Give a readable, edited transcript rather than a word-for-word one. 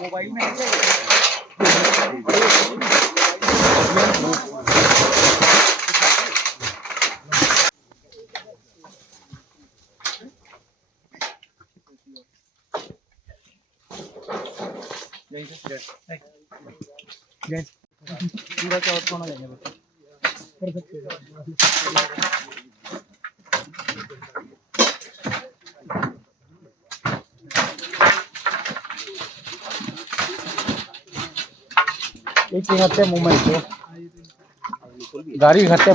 मोबाइल में पूरा चौथ होना जाएगा कर सकते हैं। एक हफ्ते मूवमेंट है गाड़ी घाटे